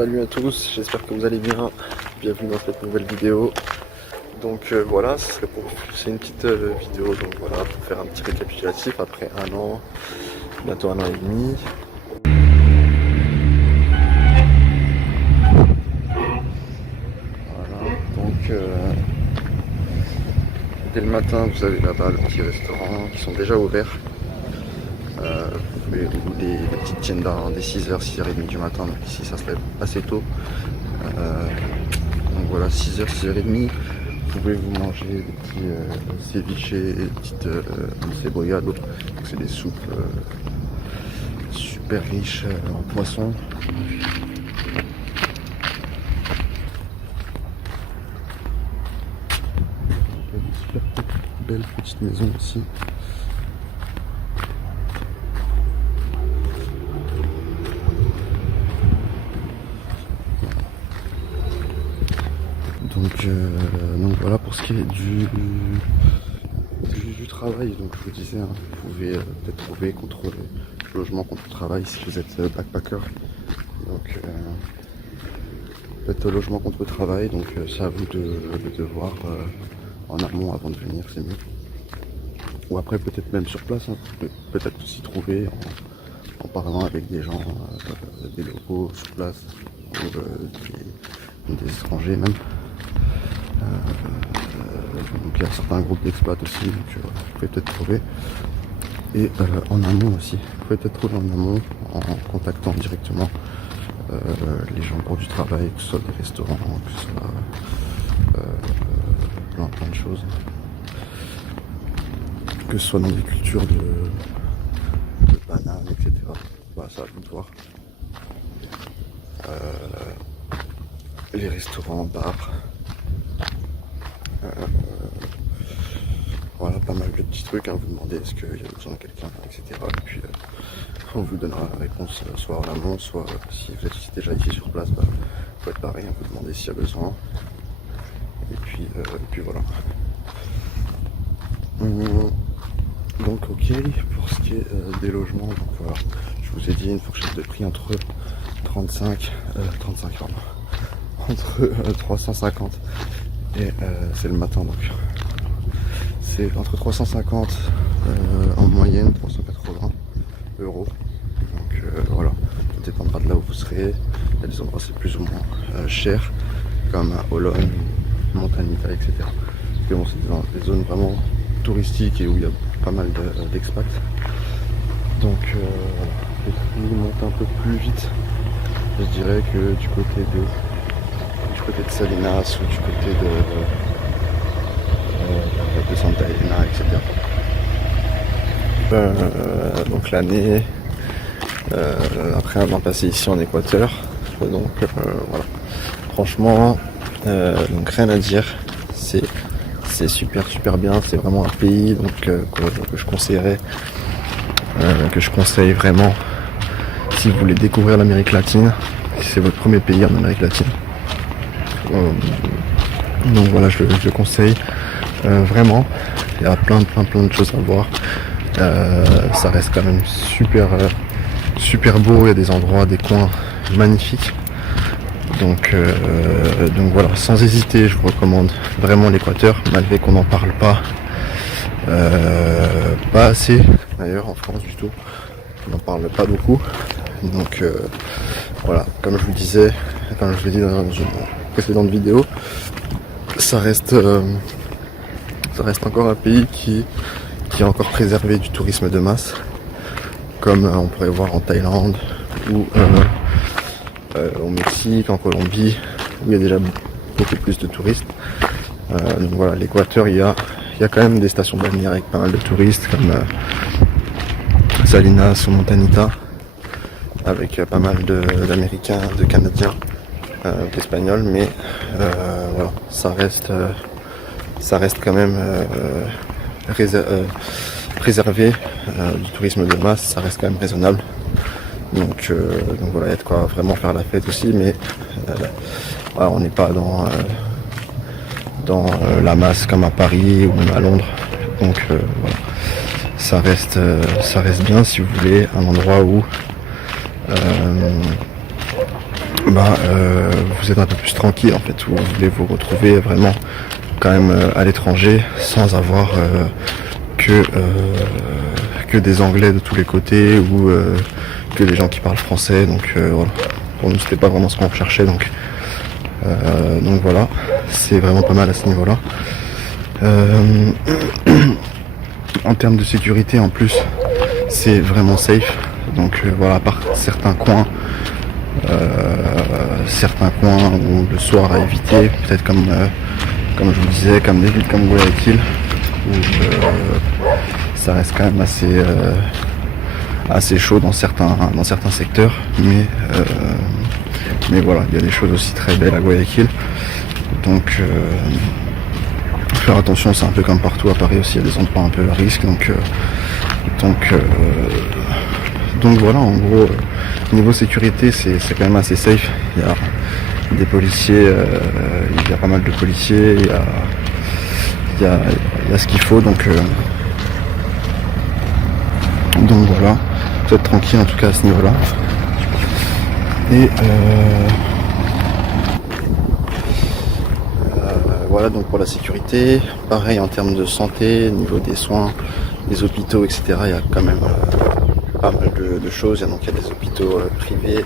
Salut à tous, j'espère que vous allez bien. Bienvenue dans cette nouvelle vidéo. Donc voilà, c'est une petite vidéo donc voilà, pour faire un petit récapitulatif après un an, bientôt un an et demi. Voilà, donc dès le matin vous avez là-bas le petit restaurant qui sont déjà ouverts. Ou les petites tiennes dès 6h, 6h30 du matin, donc ici ça se lève assez tôt. Donc voilà, 6h, 6h30, vous pouvez vous manger des petits ceviches, des petites encebollado, donc c'est des soupes super riches en poisson. Une super belle petite maison ici. Donc voilà pour ce qui est du travail. Donc je vous disais, hein, vous pouvez peut-être trouver logement contre travail si vous êtes backpacker. Donc peut-être logement contre travail, donc c'est à vous de voir en amont avant de venir, c'est mieux. Ou après peut-être même sur place, hein, vous pouvez peut-être aussi trouver en parlant avec des gens, des locaux sur place, ou des étrangers même. Donc il y a certains groupes d'expats aussi, donc vous pouvez peut-être trouver. Et en amont aussi, vous pouvez peut-être trouver en amont en contactant directement les gens pour du travail, que ce soit des restaurants, que ce soit plein de choses. Que ce soit dans des cultures de bananes, etc. Bah, ça à vous de voir. Les restaurants, bars. Voilà, pas mal de petits trucs, hein. Vous demandez est-ce qu'il y a besoin de quelqu'un, etc. Et puis on vous donnera la réponse soit en amont, soit si vous êtes déjà ici sur place, bah, faut être pareil, hein. Vous demandez s'il y a besoin. Et puis voilà. Donc ok, pour ce qui est des logements, donc voilà, je vous ai dit une fourchette de prix entre 350 et c'est le matin, donc c'est entre 350 en moyenne, 380 euros. Donc voilà, ça dépendra de là où vous serez. Il y a des endroits c'est plus ou moins cher, comme à Olonne, Montanita, etc. Parce que bon, c'est dans des zones vraiment touristiques et où il y a pas mal d'expats. Donc les prix montent un peu plus vite, je dirais, que du côté de Salinas ou du côté de Santa Elena, etc. Donc l'année, après avoir passé ici en Équateur, donc voilà, franchement, donc rien à dire, c'est super bien, c'est vraiment un pays donc que je conseillerais, que je conseille vraiment si vous voulez découvrir l'Amérique latine, si c'est votre premier pays en Amérique latine. Donc voilà, je le conseille vraiment. Il y a plein de choses à voir. Ça reste quand même super beau. Il y a des endroits, des coins magnifiques. Donc voilà, sans hésiter, je vous recommande vraiment l'Équateur, malgré qu'on n'en parle pas assez d'ailleurs en France du tout. On n'en parle pas beaucoup. Donc voilà, comme je vous disais, comme je l'ai dit dans une précédente vidéo, ça reste encore un pays qui est encore préservé du tourisme de masse, comme on pourrait voir en Thaïlande ou au Mexique, en Colombie, où il y a déjà beaucoup plus de touristes. Donc voilà, l'Équateur, il y a quand même des stations balnéaires avec pas mal de touristes, comme Salinas ou Montanita, avec pas mal d'Américains, de Canadiens, d'Espagnols, mais voilà, ça reste quand même préservé du tourisme de masse, ça reste quand même raisonnable. Donc voilà, il y a de quoi vraiment faire la fête aussi, mais voilà, on n'est pas dans la masse comme à Paris ou même à Londres. Donc voilà, ça reste bien si vous voulez un endroit où vous êtes un peu plus tranquille en fait, vous voulez vous retrouver vraiment quand même à l'étranger sans avoir que des Anglais de tous les côtés ou que des gens qui parlent français. Donc voilà, pour nous c'était pas vraiment ce qu'on recherchait, donc voilà, c'est vraiment pas mal à ce niveau-là. En termes de sécurité en plus, c'est vraiment safe. Donc voilà, à part certains coins où le soir à éviter, peut-être comme je vous le disais, comme des villes comme Guayaquil, où ça reste quand même assez chaud dans certains secteurs, mais voilà, il y a des choses aussi très belles à Guayaquil, donc faire attention, c'est un peu comme partout à Paris aussi, il y a des endroits un peu à risque, donc voilà, en gros, niveau sécurité, c'est quand même assez safe. Il y a des policiers, il y a pas mal de policiers, il y a ce qu'il faut, donc voilà, vous êtes tranquille en tout cas à ce niveau-là. Et voilà donc pour la sécurité. Pareil en termes de santé, niveau des soins, des hôpitaux, etc. Il y a quand même pas mal de choses. Donc il y a des hôpitaux privés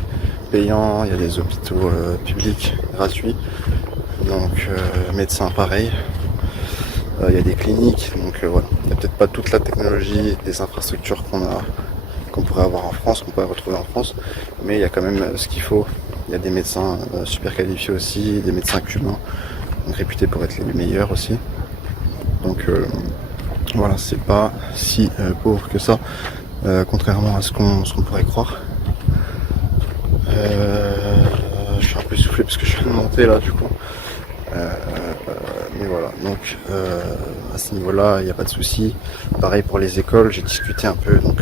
payants, il y a des hôpitaux publics gratuits. Donc médecins pareil. Il y a des cliniques. Donc voilà, il n'y a peut-être pas toute la technologie, des infrastructures qu'on pourrait avoir en France, qu'on pourrait retrouver en France, mais il y a quand même ce qu'il faut. Il y a des médecins super qualifiés aussi, des médecins cubains, donc réputés pour être les meilleurs aussi. Donc voilà, c'est pas si pauvre que ça, contrairement à ce qu'on pourrait croire. Je suis un peu essoufflé parce que je viens de monter là du coup. Mais voilà, donc à ce niveau-là, il n'y a pas de souci. Pareil pour les écoles, j'ai discuté un peu donc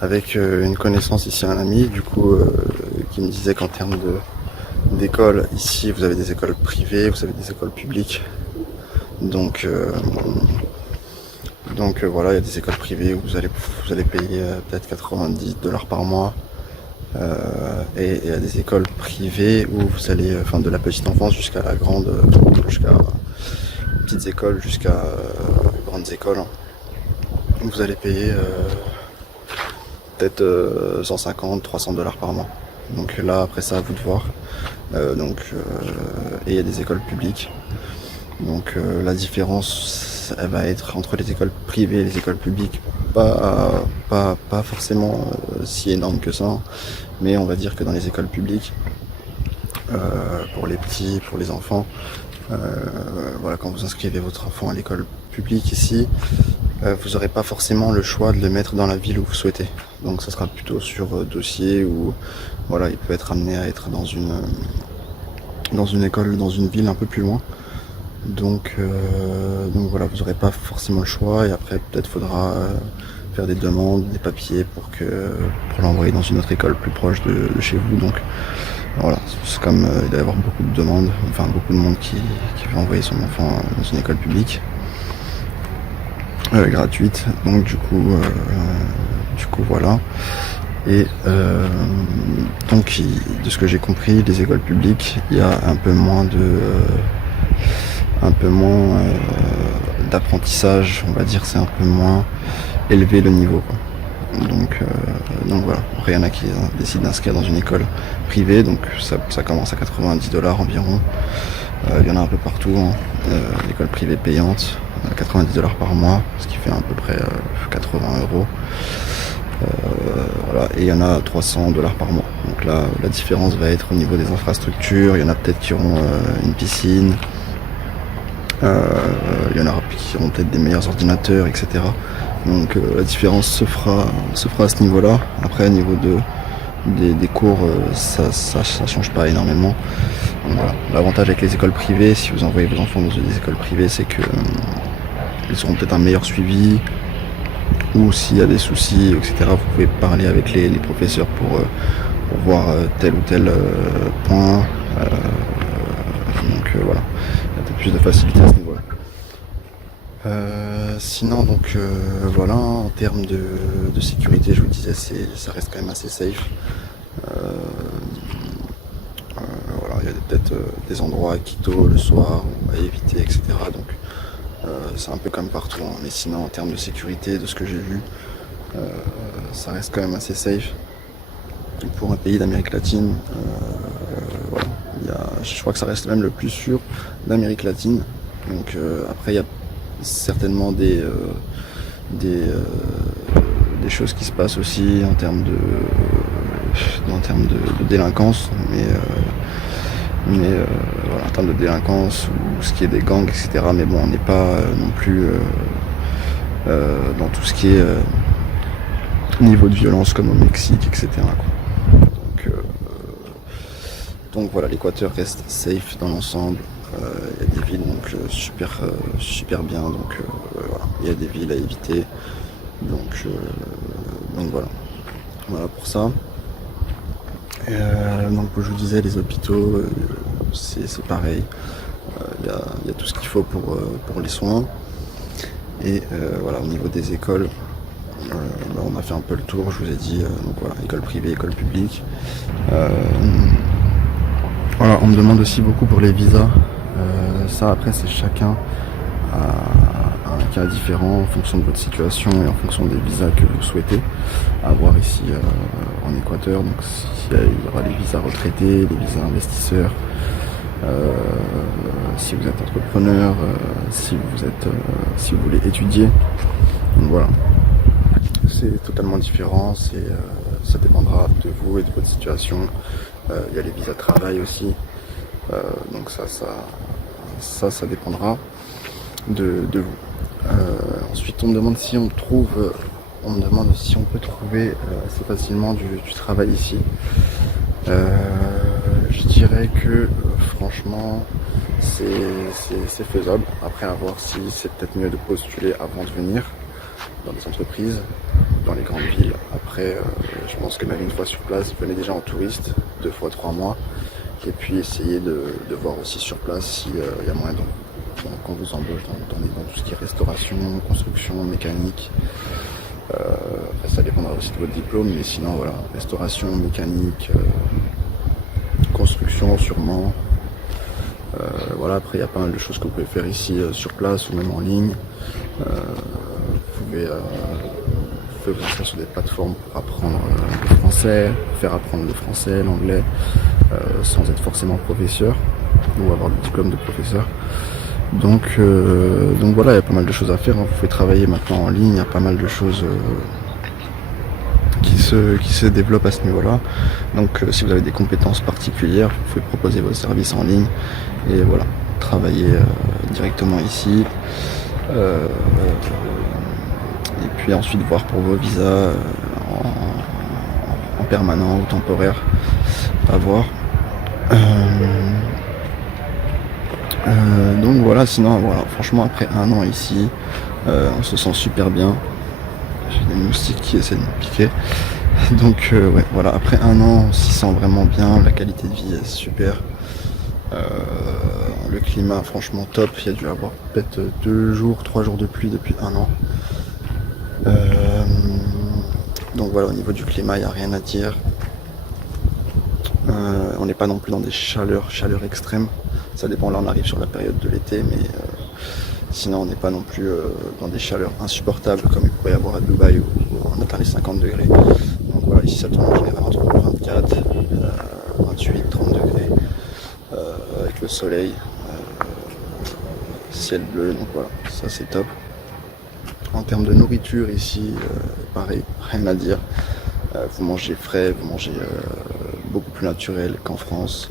avec une connaissance ici, un ami, du coup, qui me disait qu'en termes d'écoles, ici, vous avez des écoles privées, vous avez des écoles publiques. Donc voilà, il y a des écoles privées où vous allez payer peut-être $90 par mois. Et il y a des écoles privées où vous allez, de la petite enfance jusqu'à la grande, jusqu'à petites écoles, jusqu'à grandes écoles. Vous allez payer peut-être $150-300 par mois. Donc là, après ça, à vous de voir. Et il y a des écoles publiques. Donc la différence, elle va être entre les écoles privées et les écoles publiques, pas forcément si énorme que ça, mais on va dire que dans les écoles publiques, pour les petits, pour les enfants, voilà, quand vous inscrivez votre enfant à l'école publique ici, vous n'aurez pas forcément le choix de le mettre dans la ville où vous souhaitez. Donc ça sera plutôt sur dossier où voilà, il peut être amené à être dans une école, dans une ville un peu plus loin. Donc voilà, vous n'aurez pas forcément le choix et après peut-être faudra faire des demandes, des papiers pour l'envoyer dans une autre école plus proche de chez vous. Donc voilà, c'est comme il doit y avoir beaucoup de demandes, beaucoup de monde qui veut envoyer son enfant dans une école publique gratuite. Donc du coup voilà. Et donc de ce que j'ai compris, les écoles publiques, il y a un peu moins d'apprentissage, on va dire, c'est un peu moins élevé le niveau, quoi. Donc voilà, après il y en a qui décident d'inscrire dans une école privée, donc ça commence à $90 environ. Il y en a un peu partout, hein. L'école privée payante, $90 par mois, ce qui fait à peu près 80 €. Voilà, et il y en a $300 par mois. Donc là, la différence va être au niveau des infrastructures. Il y en a peut-être qui auront une piscine. Il y en aura qui auront peut-être des meilleurs ordinateurs, etc. Donc la différence se fera à ce niveau-là. Après, au niveau des cours, ça change pas énormément. Donc, voilà. L'avantage avec les écoles privées, si vous envoyez vos enfants dans des écoles privées, c'est que ils auront peut-être un meilleur suivi. Ou s'il y a des soucis, etc., vous pouvez parler avec les professeurs pour voir tel ou tel point. Donc voilà, il y a peut-être plus de facilité à ce niveau-là. Sinon donc voilà, en termes de sécurité, je vous disais, ça reste quand même assez safe. Voilà, il y a peut-être des endroits à Quito le soir à éviter, etc. Donc c'est un peu comme partout, hein. Mais sinon en termes de sécurité, de ce que j'ai vu, ça reste quand même assez safe. Pour un pays d'Amérique latine, voilà. Je crois que ça reste même le plus sûr d'Amérique latine. Donc après il y a certainement des, euh, des choses qui se passent aussi en termes de délinquance, mais voilà, en termes de délinquance ou ce qui est des gangs, etc. Mais bon, on n'est pas non plus dans tout ce qui est niveau de violence comme au Mexique, etc. Quoi. Donc voilà, l'Équateur reste safe dans l'ensemble. Il y a des villes donc super bien, donc voilà, il y a des villes à éviter. Donc voilà pour ça. Donc je vous disais, les hôpitaux, c'est pareil. Il y a tout ce qu'il faut pour les soins. Et voilà, au niveau des écoles, on a fait un peu le tour, je vous ai dit. Donc voilà, école privée, école publique. Voilà, on me demande aussi beaucoup pour les visas. Ça après c'est chacun à un cas différent en fonction de votre situation et en fonction des visas que vous souhaitez avoir ici en Équateur. Donc il y aura les visas retraités, les visas investisseurs, si vous êtes entrepreneur, si vous voulez étudier. Donc voilà, c'est totalement différent, ça dépendra de vous et de votre situation. Il y a les visas de travail aussi, donc ça dépendra de vous. Ensuite, on me demande si on peut trouver assez facilement du travail ici. Je dirais que franchement c'est faisable. Après, à voir si c'est peut-être mieux de postuler avant de venir dans des entreprises, dans les grandes villes. Après, je pense que même une fois sur place, venez déjà en touriste, 2 fois 3 mois, et puis essayez de voir aussi sur place s'il y a moyen qu'on vous embauche dans tout ce qui est restauration, construction, mécanique. Après, ça dépendra aussi de votre diplôme, mais sinon voilà, restauration, mécanique, construction sûrement. Voilà, après il y a pas mal de choses que vous pouvez faire ici sur place ou même en ligne. Vous pouvez vous inscrire sur des plateformes pour apprendre le français, faire apprendre le français, l'anglais, sans être forcément professeur ou avoir le diplôme de professeur. Donc voilà, il y a pas mal de choses à faire, hein. Vous pouvez travailler maintenant en ligne, il y a pas mal de choses qui se développent à ce niveau-là. Donc si vous avez des compétences particulières, vous pouvez proposer vos services en ligne et voilà, travailler directement ici. Et puis ensuite voir pour vos visas en permanent ou temporaire, à voir. Donc voilà, sinon voilà, franchement après 1 an ici, on se sent super bien. J'ai des moustiques qui essaient de me piquer. Donc ouais, voilà, après 1 an on s'y sent vraiment bien, la qualité de vie est super. Le climat franchement top, il y a dû avoir peut-être 2 jours, 3 jours de pluie depuis 1 an. Donc voilà, au niveau du climat, il n'y a rien à dire. On n'est pas non plus dans des chaleurs extrêmes. Ça dépend, là on arrive sur la période de l'été, mais sinon on n'est pas non plus dans des chaleurs insupportables comme il pourrait y avoir à Dubaï où on atteint les 50 degrés. Donc voilà, ici ça tourne en général entre 24, 28, 30 degrés avec le soleil, ciel bleu, donc voilà, ça c'est top. En termes de nourriture ici, pareil, rien à dire. Vous mangez frais, vous mangez beaucoup plus naturel qu'en France.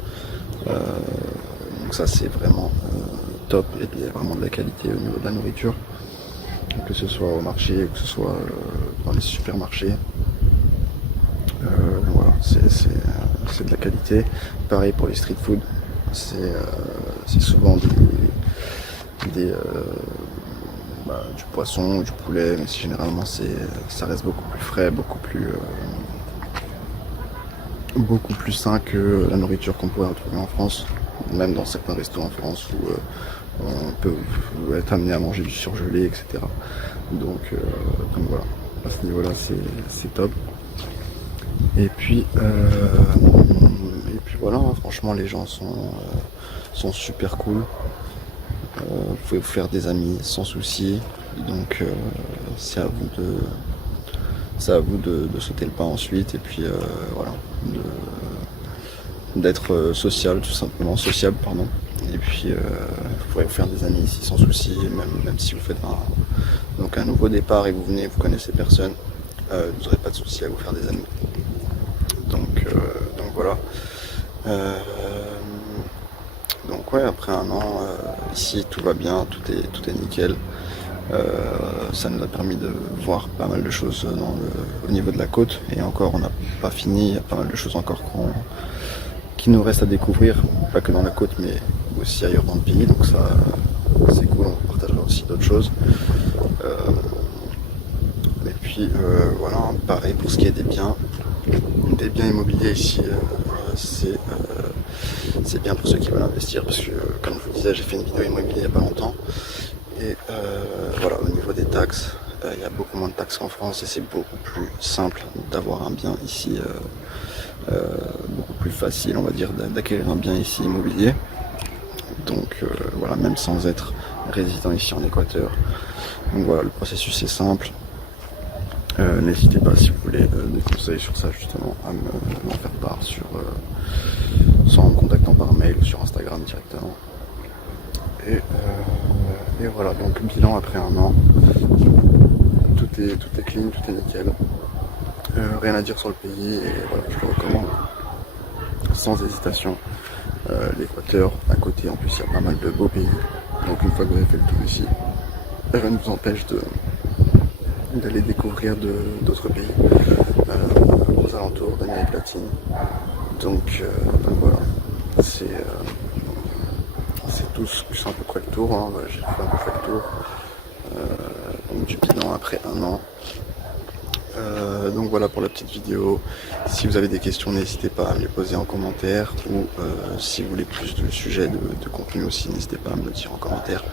Donc ça c'est vraiment top, et il y a vraiment de la qualité au niveau de la nourriture. Que ce soit au marché ou que ce soit dans les supermarchés. Voilà, c'est de la qualité. Pareil pour les street food, c'est souvent du poisson, du poulet, mais généralement ça reste beaucoup plus frais, beaucoup plus sain que la nourriture qu'on pourrait retrouver en France, même dans certains restos en France on peut être amené à manger du surgelé, etc. Donc voilà, à ce niveau-là, c'est top. Et puis voilà, hein, franchement, les gens sont super cool. Vous pouvez vous faire des amis sans souci. Donc c'est à vous de sauter le pas ensuite. Et puis voilà, d'être social, tout simplement, sociable, pardon. Et puis vous pourrez vous faire des amis ici sans souci, même si vous faites un nouveau départ et que vous venez, vous connaissez personne, vous n'aurez pas de souci à vous faire des amis. Donc voilà. Donc ouais, après un an, ici tout va bien, tout est nickel. Ça nous a permis de voir pas mal de choses au niveau de la côte. Et encore, on n'a pas fini, il y a pas mal de choses encore qui nous restent à découvrir, pas que dans la côte, mais aussi ailleurs dans le pays. Donc ça, c'est cool, on partagera aussi d'autres choses. Et puis voilà, pareil pour ce qui est des biens immobiliers ici, c'est bien pour ceux qui veulent investir, parce que comme je vous disais, j'ai fait une vidéo immobilier il n'y a pas longtemps. Et voilà, au niveau des taxes, il y a beaucoup moins de taxes qu'en France, et c'est beaucoup plus simple d'avoir un bien ici, beaucoup plus facile, on va dire, d'acquérir un bien ici immobilier. Donc voilà, même sans être résident ici en Équateur. Donc voilà, le processus est simple. N'hésitez pas, si vous voulez des conseils sur ça, justement, à m'en faire part soit en me contactant par mail ou sur Instagram directement. Et voilà, donc bilan après un an, tout est clean, tout est nickel. Rien à dire sur le pays, et voilà, je le recommande sans hésitation. L'Équateur à côté, en plus il y a pas mal de beaux pays. Donc une fois que vous avez fait le tour ici, rien ne vous empêche d'aller découvrir d'autres pays aux alentours d'Amérique latine. Donc voilà, c'est à peu près le tour, hein. Voilà, j'ai un peu fait le tour donc du bilan après un an. Donc voilà pour la petite vidéo. Si vous avez des questions, n'hésitez pas à me les poser en commentaire, ou si vous voulez plus de sujets de contenu aussi, n'hésitez pas à me le dire en commentaire.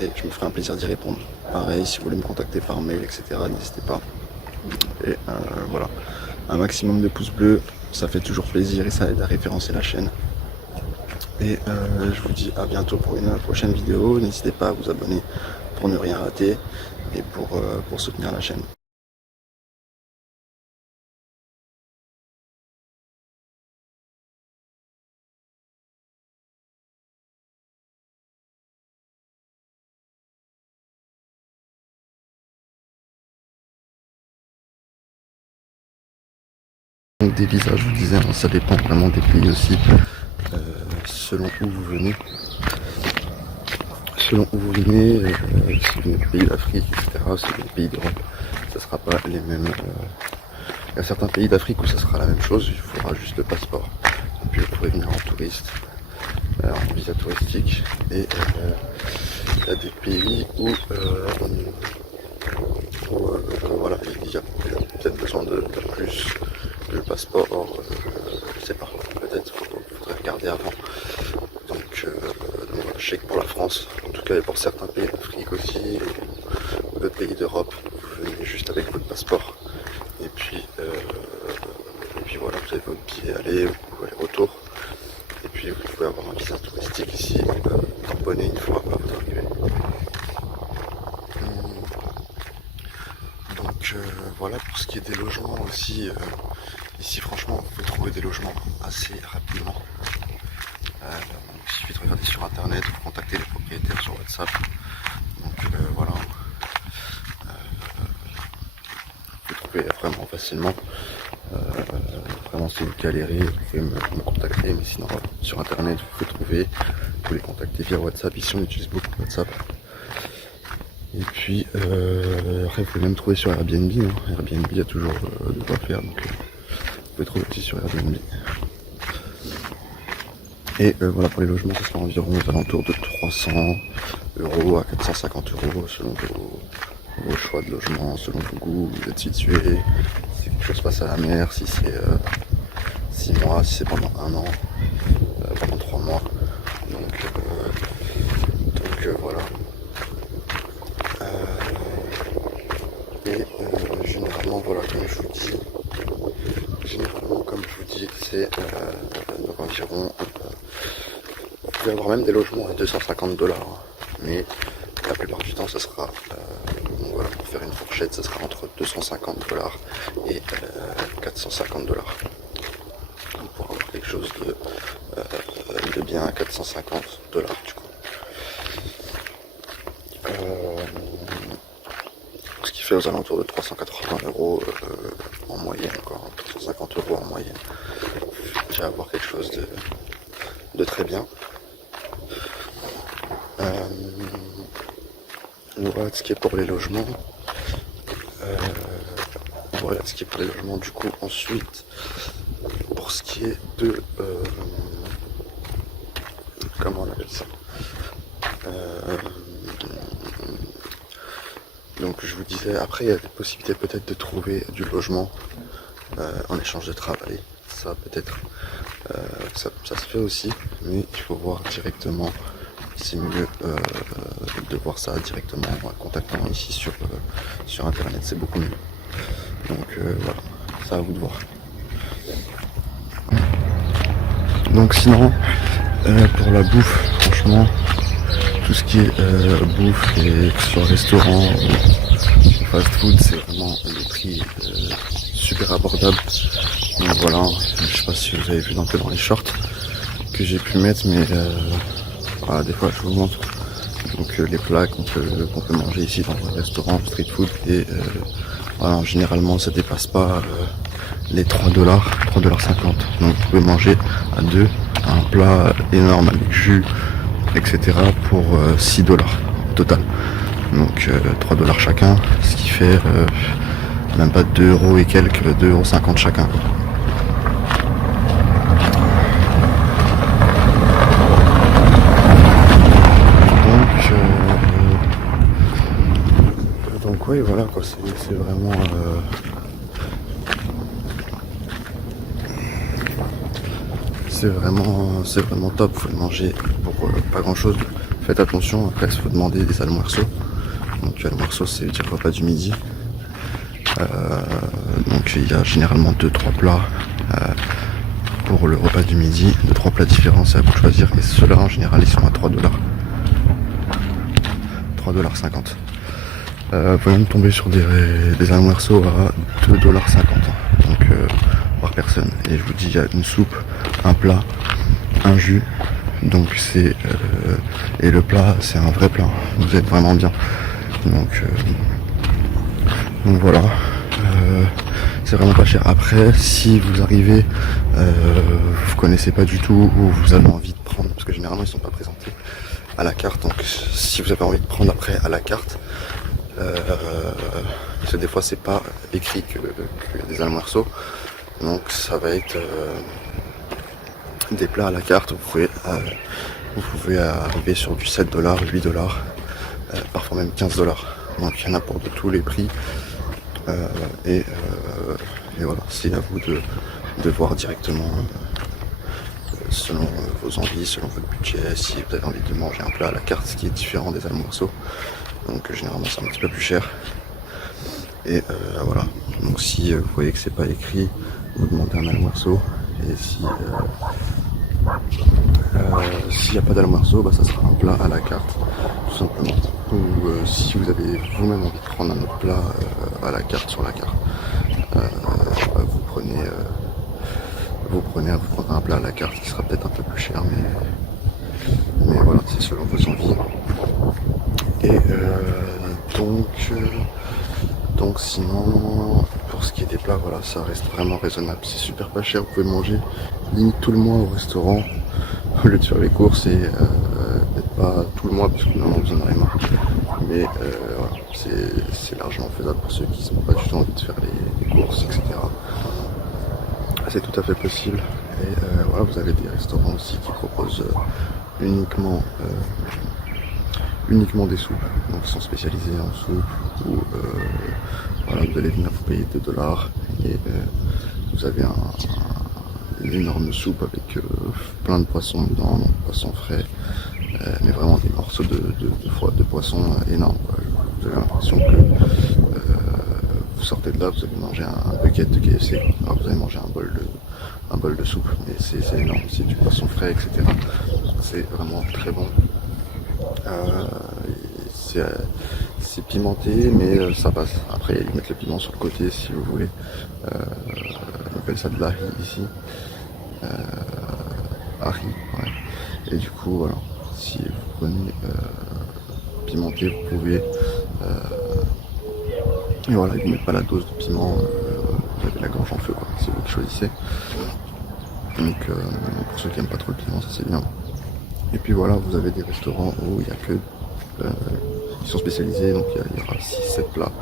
Et je me ferai un plaisir d'y répondre. Pareil, si vous voulez me contacter par mail, etc., n'hésitez pas. Et voilà, un maximum de pouces bleus, ça fait toujours plaisir et ça aide à référencer la chaîne. Et je vous dis à bientôt pour une prochaine vidéo. N'hésitez pas à vous abonner pour ne rien rater et pour soutenir la chaîne. Donc des visas, je vous disais, hein, ça dépend vraiment des pays aussi, selon où vous venez. Selon où vous venez, si vous venez du pays d'Afrique, etc., si vous venez du pays d'Europe, ça sera pas les mêmes. Il y a certains pays d'Afrique où ça sera la même chose, il faudra juste le passeport. Et puis vous pourrez venir en touriste, en visa touristique. Et il y a des pays où voilà, il y a peut-être besoin de plus que le passeport, je sais pas, peut-être faudrait regarder avant. Donc voilà, je sais que pour la France, en tout cas et pour certains pays d'Afrique aussi, ou d'autres pays d'Europe, vous venez juste avec votre passeport. Et puis voilà, vous avez votre billet aller ou aller-retour. Et puis vous pouvez avoir un visa touristique ici, tamponné une fois à votre arrivée. Donc voilà, pour ce qui est des logements aussi, ici franchement vous pouvez trouver des logements assez rapidement. Il suffit de regarder sur internet ou contacter les propriétaires sur WhatsApp. Donc voilà, vous pouvez trouver vraiment facilement. Vraiment si vous galérez, vous pouvez me contacter, mais sinon sur internet vous pouvez trouver, vous pouvez les contacter via WhatsApp. Ici on utilise beaucoup WhatsApp. Et puis après vous pouvez même trouver sur Airbnb, hein. Airbnb il y a toujours de quoi faire, donc vous pouvez trouver aussi sur Airbnb. Et voilà, pour les logements ça sera environ aux alentours de 300 € à 450 € selon vos choix de logement, selon vos goûts, où vous êtes situé, si quelque chose passe à la mer, si c'est 6 mois, si c'est pendant un an, pendant 3 mois. Donc voilà. Généralement, voilà, comme je vous dis, c'est donc environ. Vous pouvez avoir même des logements à 250 $, mais la plupart du temps, ça sera, donc voilà, pour faire une fourchette, ça sera entre 250 $ et 450 $. Pour avoir quelque chose de bien à 450 $ du coup. Ce qui fait aux alentours de 380 € en moyenne, quoi, 350 € en moyenne. J'ai à avoir quelque chose de très bien. Voilà ce qui est pour les logements. Voilà ce qui est pour les logements. Du coup, ensuite, pour ce qui est de comment on appelle ça, donc je vous disais, après il y a des possibilités peut-être de trouver du logement en échange de travail. Ça peut-être ça se fait aussi, mais il faut voir directement. C'est mieux de voir ça directement en contactant ici sur internet, c'est beaucoup mieux. Donc voilà, c'est à vous de voir. Donc sinon, pour la bouffe, franchement, tout ce qui est bouffe, et que ce soit restaurant ou fast food, c'est vraiment des prix super abordables. Donc voilà, je sais pas si vous avez vu un peu dans les shorts que j'ai pu mettre, mais voilà, des fois je vous montre donc les plats qu'on peut manger ici dans un restaurant street food, et voilà, généralement ça dépasse pas les 3 $, 3,50 $. Donc vous pouvez manger à deux un plat énorme avec jus, etc. pour 6 $ au total. Donc 3 $ chacun, ce qui fait même pas 2 € et quelques, 2,50 € chacun, quoi. Donc oui, voilà quoi, c'est vraiment c'est vraiment top. Vous pouvez manger pour pas grand chose. Faites attention, après il faut demander des almuerzos. Donc almuerzo, c'est dire repas du midi. Donc il y a généralement 2-3 plats pour le repas du midi, 2-3 plats différents, c'est à vous de choisir, et ceux-là en général ils sont à 3 $, 3,50 $. Vous pouvez même tomber sur des almuerzos à 2,50 $, donc par personne. Et je vous dis, il y a une soupe, un plat, un jus, donc c'est et le plat c'est un vrai plat, vous êtes vraiment bien. Donc voilà, c'est vraiment pas cher. Après, si vous arrivez, vous connaissez pas du tout, ou vous avez envie de prendre, parce que généralement ils sont pas présentés à la carte, donc si vous avez envie de prendre après à la carte, parce que des fois c'est pas écrit que y a des almuerzos, donc ça va être des plats à la carte. Vous pouvez arriver sur du 7 $, 8 $, parfois même 15 $. Donc il y en a pour de tous les prix. Et voilà, c'est à vous de voir directement selon vos envies, selon votre budget, si vous avez envie de manger un plat à la carte, ce qui est différent des almuerzos. Donc généralement c'est un petit peu plus cher. Et voilà, donc si vous voyez que c'est pas écrit, vous demandez un almuerzo, et s'il n'y a pas d'almuerzo, ça sera un plat à la carte, tout simplement. Ou si vous avez vous-même envie de prendre un autre plat à la carte, sur la carte, vous prenez un plat à la carte qui sera peut-être un peu plus cher, mais voilà, c'est selon vos envies. Et donc sinon, pour ce qui est des plats, voilà, ça reste vraiment raisonnable, c'est super pas cher. Vous pouvez manger limite tout le mois au restaurant au lieu de faire les courses, et peut-être pas tout le mois parce que normalement vous en aurez marre, mais voilà, c'est largement faisable pour ceux qui n'ont pas du tout envie de faire les courses, etc. C'est tout à fait possible. Et voilà, vous avez des restaurants aussi qui proposent uniquement des soupes, donc ils sont spécialisés en soupe, ou voilà, vous allez venir vous payer 2 $, et vous avez une énorme soupe avec plein de poissons dedans, donc poissons frais, mais vraiment des morceaux de poisson énormes, quoi. Vous avez l'impression que vous sortez de là, vous allez manger un bucket de KFC, alors vous allez manger un bol de soupe, mais c'est énorme, c'est du poisson frais, etc. C'est vraiment très bon. C'est pimenté, mais ça passe. Après, ils mettent le piment sur le côté si vous voulez. On appelle ça de l'ahi ici. Ahi, ouais. Et du coup, voilà, si vous prenez pimenté, vous pouvez. Et voilà, ils ne mettent pas la dose de piment. Vous avez la gorge en feu, quoi. C'est vous qui choisissez. Donc, pour ceux qui n'aiment pas trop le piment, ça c'est bien. Et puis voilà, vous avez des restaurants où il n'y a que ils sont spécialisés, donc il y aura 6-7 plats,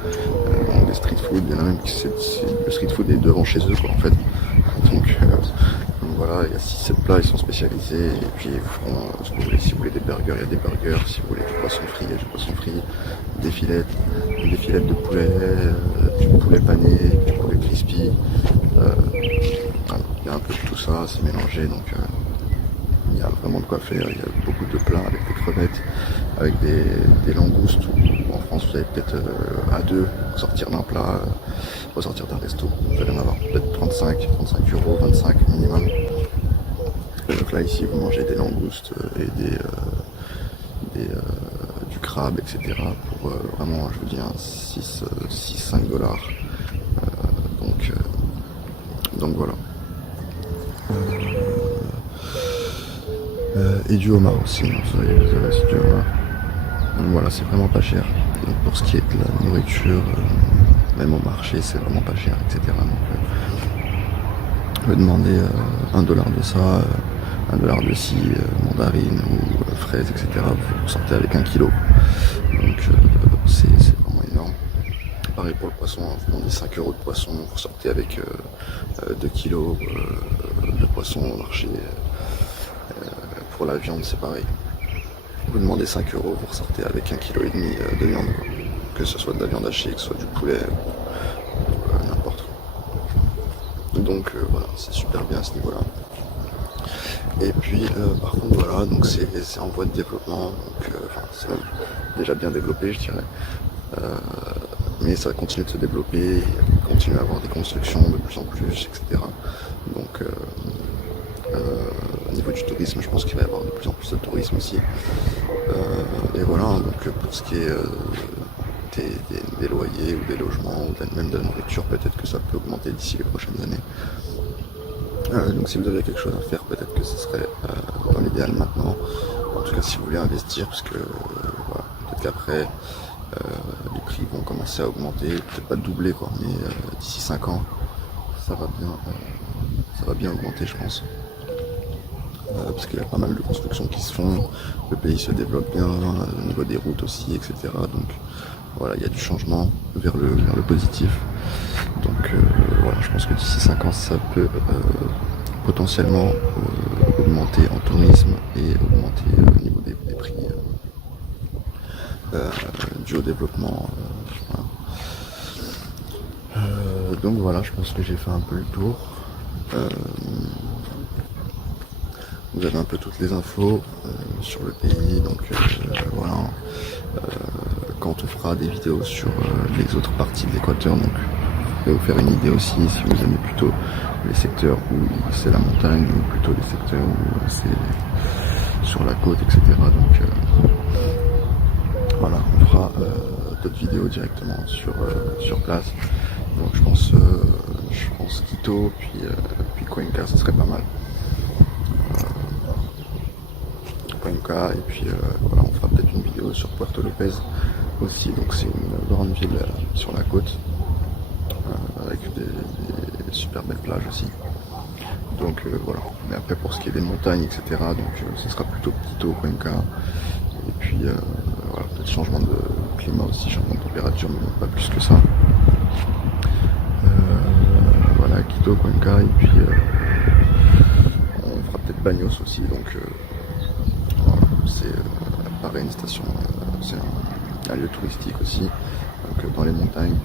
donc des street food, il y en a même qui le street food est devant chez eux, quoi, en fait. Donc voilà, il y a 6-7 plats, ils sont spécialisés, et puis ils feront ce que vous voulez. Si vous voulez des burgers, il y a des burgers, si vous voulez du poisson frit, il y a du poisson frit, des filettes de poulet, du poulet pané, du poulet crispy, voilà, il y a un peu de tout ça, c'est mélangé, donc il y a vraiment de quoi faire. Il y a beaucoup de plats avec des crevettes, avec des langoustes, ou en France vous allez peut-être à deux sortir d'un plat, ressortir d'un resto, vous allez en avoir peut-être 35 euros, 25 minimum. Donc là ici vous mangez des langoustes et du crabe, etc. pour vraiment, je vous dis, 6-5 dollars. Donc voilà. Et du homard aussi, vous avez aussi du homard. Donc voilà, c'est vraiment pas cher. Donc pour ce qui est de la nourriture, même au marché, c'est vraiment pas cher, etc. Donc vous demandez $1 de ça, $1 de ci, mandarine ou fraises, etc. Vous sortez avec 1 kilo. Donc c'est vraiment énorme. Pareil pour le poisson, hein, vous demandez 5 euros de poisson, vous sortez avec 2 kilos de poisson au marché. Pour la viande, c'est pareil. Vous demandez 5 euros, vous ressortez avec 1,5 kg de viande, quoi. Que ce soit de la viande hachée, que ce soit du poulet, n'importe quoi. Donc voilà, c'est super bien à ce niveau-là. Et puis par contre voilà, donc c'est en voie de développement, donc c'est même déjà bien développé, je dirais. Mais ça va continuer de se développer, continuer à avoir des constructions de plus en plus, etc. Donc au niveau du tourisme, je pense qu'il va y avoir de plus en plus de tourisme aussi. Et voilà, donc pour ce qui est des loyers ou des logements, ou même de la nourriture, peut-être que ça peut augmenter d'ici les prochaines années. Donc si vous avez quelque chose à faire, peut-être que ce serait dans l'idéal maintenant. En tout cas si vous voulez investir, parce que voilà, peut-être qu'après les prix vont commencer à augmenter, peut-être pas doubler quoi, mais d'ici 5 ans, ça va bien augmenter, je pense. Parce qu'il y a pas mal de constructions qui se font, le pays se développe bien, au niveau des routes aussi, etc. Donc voilà, il y a du changement vers le positif. Donc voilà, je pense que d'ici 5 ans, ça peut potentiellement augmenter en tourisme et augmenter au niveau des prix dû au développement. Voilà. Donc voilà, je pense que j'ai fait un peu le tour. Vous avez un peu toutes les infos sur le pays, donc voilà. Quand on fera des vidéos sur les autres parties de l'Équateur, donc je vais vous faire une idée aussi si vous aimez plutôt les secteurs où c'est la montagne ou plutôt les secteurs où c'est sur la côte, etc. Donc voilà, on fera d'autres vidéos directement sur place. Donc je pense Quito puis Cuenca, ce serait pas mal. Cuenca, et puis voilà, on fera peut-être une vidéo sur Puerto Lopez aussi, donc c'est une grande ville sur la côte avec des super belles plages aussi. Donc voilà, mais après pour ce qui est des montagnes, etc., donc ce sera plutôt Quito, Cuenca, et puis voilà, peut-être changement de climat aussi, changement de température, mais pas plus que ça. Voilà, Quito, Cuenca, et puis on fera peut-être Baños aussi, donc c'est pareil, une station, c'est un lieu touristique aussi, donc dans les montagnes.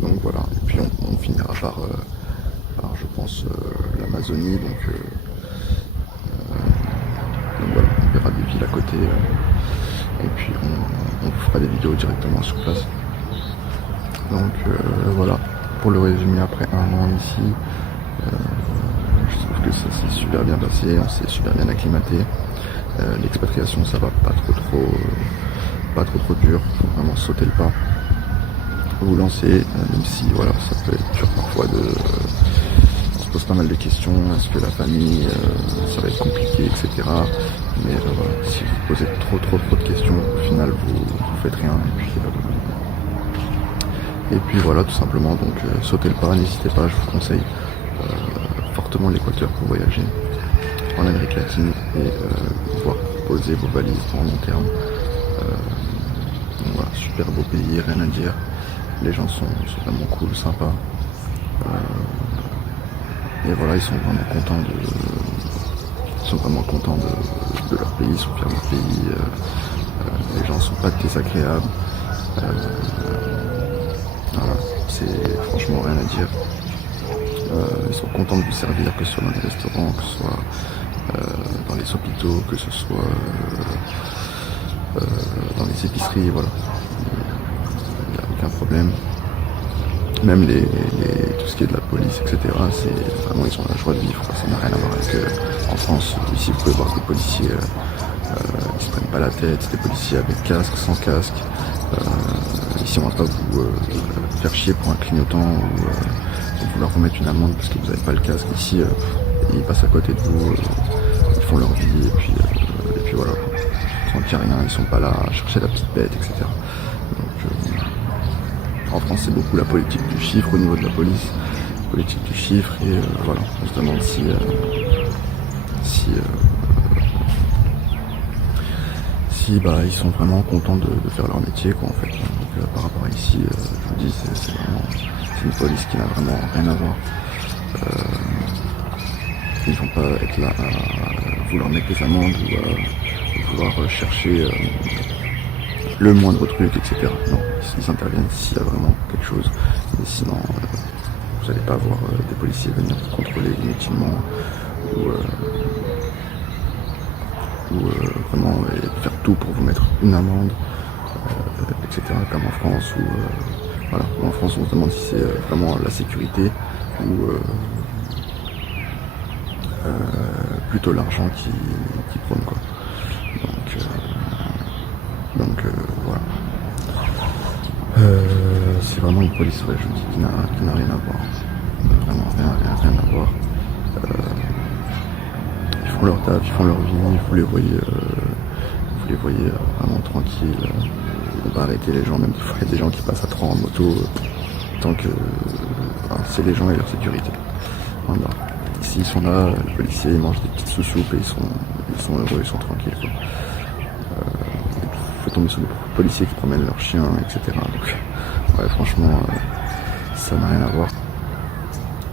Donc voilà, on finira par je pense, l'Amazonie. Donc voilà, on verra des villes à côté. Et puis on vous fera des vidéos directement sur place. Donc voilà, pour le résumé après un an ici, je trouve que ça s'est super bien passé, on s'est super bien acclimaté. L'expatriation ça va pas trop dur, faut vraiment sauter le pas, vous lancer, même si voilà ça peut être dur parfois on se pose pas mal de questions, est-ce que la famille ça va être compliqué, etc. Mais voilà, si vous posez trop de questions, au final vous faites rien et puis voilà tout simplement. Donc sautez le pas, n'hésitez pas, je vous conseille fortement l'Équateur pour voyager en Amérique latine et pouvoir poser vos valises pour long terme. Donc voilà, super beau pays, rien à dire, les gens sont vraiment cool, sympas, et voilà, ils sont vraiment contents de leur pays, ils sont fiers de leur pays, les gens sont pas désagréables, voilà, c'est franchement rien à dire. Ils sont contents de vous servir, que ce soit dans les restaurants, que ce soit dans les hôpitaux, que ce soit dans les épiceries, voilà. Il n'y a aucun problème. Même tout ce qui est de la police, etc. C'est vraiment, ils ont la joie de vivre, quoi. Ça n'a rien à voir avec en France. Ici, vous pouvez voir des policiers qui se prennent pas la tête, des policiers avec casque, sans casque. Ici, on va pas vous faire chier pour un clignotant ou vous leur remettre une amende parce que vous n'avez pas le casque. Ici, ils passent à côté de vous, ils font leur vie et puis voilà. Ils sentent qu'il n'y a rien, ils sont pas là à chercher la petite bête, etc. Donc, en France, c'est beaucoup la politique du chiffre au niveau de la police, politique du chiffre, et voilà, on se demande si ils sont vraiment contents de faire leur métier, quoi, en fait. Donc par rapport à ici, je vous dis, c'est une police qui n'a vraiment rien à voir. Ils ne vont pas être là à vouloir mettre des amendes ou à vouloir chercher le moindre truc, etc. Non, ils interviennent s'il y a vraiment quelque chose, mais sinon vous n'allez pas avoir des policiers venir vous contrôler inutilement ou vraiment faire tout pour vous mettre une amende, etc. Comme en France, où voilà, en France on se demande si c'est vraiment la sécurité ou plutôt l'argent qui prône, quoi. Donc voilà. C'est vraiment une police, ouais, je vous dis, qui n'a rien à voir. Vraiment rien à voir. Ils font leur taf, ils font leur vie, vous les voyez vraiment tranquilles. Ils vont pas arrêter les gens, même des fois il y a des gens qui passent à 3 en moto, tant que c'est les gens et leur sécurité. Voilà. Ici ils sont là, les policiers ils mangent des petites sous-soupes et ils sont heureux, ils sont tranquilles, quoi. Faut tomber sur des policiers qui promènent leurs chiens, etc. Donc ouais, franchement ça n'a rien à voir.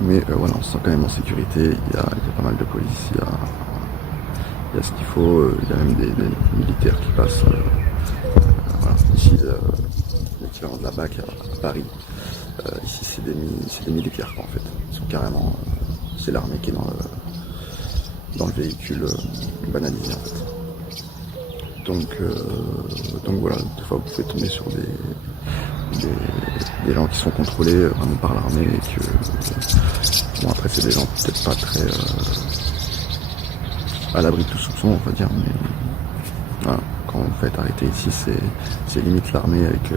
Mais voilà, on se sent quand même en sécurité, il y a pas mal de police, il y a ce qu'il faut, il y a même des militaires qui passent. Voilà. Ici, l'équivalent de la BAC à Paris, ici c'est des militaires, quoi, en fait. Ils sont carrément, c'est l'armée qui est dans le véhicule banalisé, en fait. Donc voilà, des fois vous pouvez tomber sur des gens qui sont contrôlés vraiment par l'armée et que bon, après c'est des gens peut-être pas très à l'abri de tout soupçon, on va dire, mais voilà, quand vous faites arrêter ici, c'est limite l'armée avec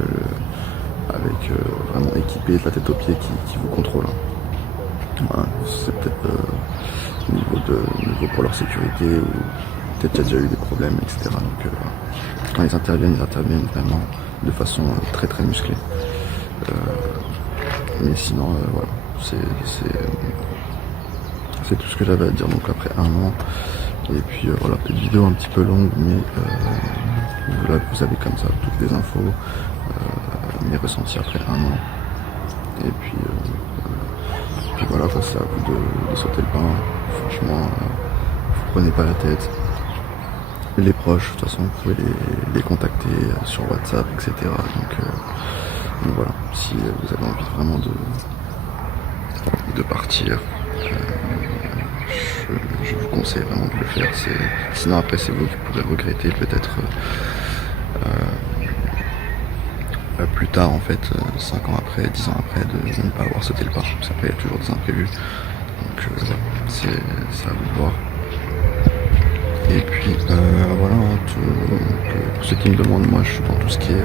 vraiment équipé de la tête aux pieds qui vous contrôle. Voilà, c'est peut-être niveau pour leur sécurité ou peut-être qu'il y a déjà eu des problèmes, etc. Donc quand ils interviennent vraiment de façon très très musclée. Mais sinon voilà, c'est tout ce que j'avais à dire donc après un an. Et puis voilà, petite vidéo un petit peu longue, mais là vous avez comme ça toutes les infos, mes ressentis après un an. Et puis voilà, quoi, c'est à vous de sauter le pas. Franchement, vous prenez pas la tête. Les proches, de toute façon, vous pouvez les contacter sur WhatsApp, etc. Donc voilà, si vous avez envie vraiment partir. Je vous conseille vraiment de le faire. Sinon après c'est vous qui pourrez regretter peut-être plus tard en fait, 5 ans après, 10 ans après, de ne pas avoir sauté le pas. Parce qu'après il y a toujours des imprévus. Donc voilà, c'est à vous de voir. Et puis voilà, pour ceux qui me demandent, moi je suis dans tout ce qui est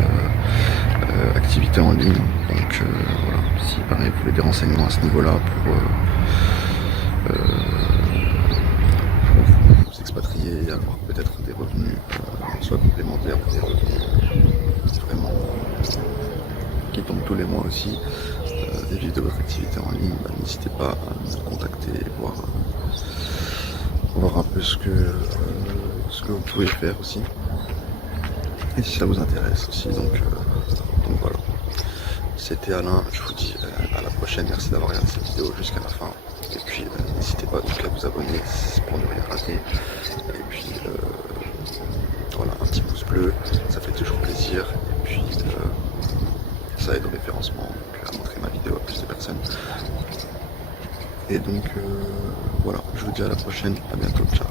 activité en ligne. Donc voilà, si pareil vous voulez des renseignements à ce niveau-là pour vous expatrier et avoir peut-être des revenus soit complémentaires ou des revenus vraiment qui tombent tous les mois aussi, des vivre de votre activité en ligne, n'hésitez pas à me contacter et voir un peu ce que vous pouvez faire aussi. Et si ça vous intéresse aussi, donc voilà. C'était Alain, je vous dis à la prochaine, merci d'avoir regardé cette vidéo jusqu'à la fin. Et puis n'hésitez pas donc à vous abonner pour ne rien rater. Et puis voilà, un petit pouce bleu, ça fait toujours plaisir. Et puis ça aide au référencement, donc à montrer ma vidéo à plus de personnes. Et donc voilà, je vous dis à la prochaine, à bientôt, ciao.